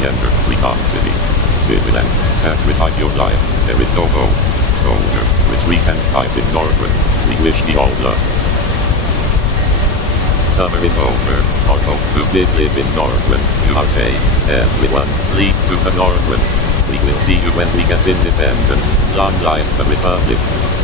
we enter Freedom City. Civilian, sacrifice your life. There is no hope. Soldier, retreat and fight in Northern. We wish thee all luck. Summer is over. Our hope who did live in Northern. You are saying, everyone, lead to the Northern. We will see you when we get independence. Long life the Republic.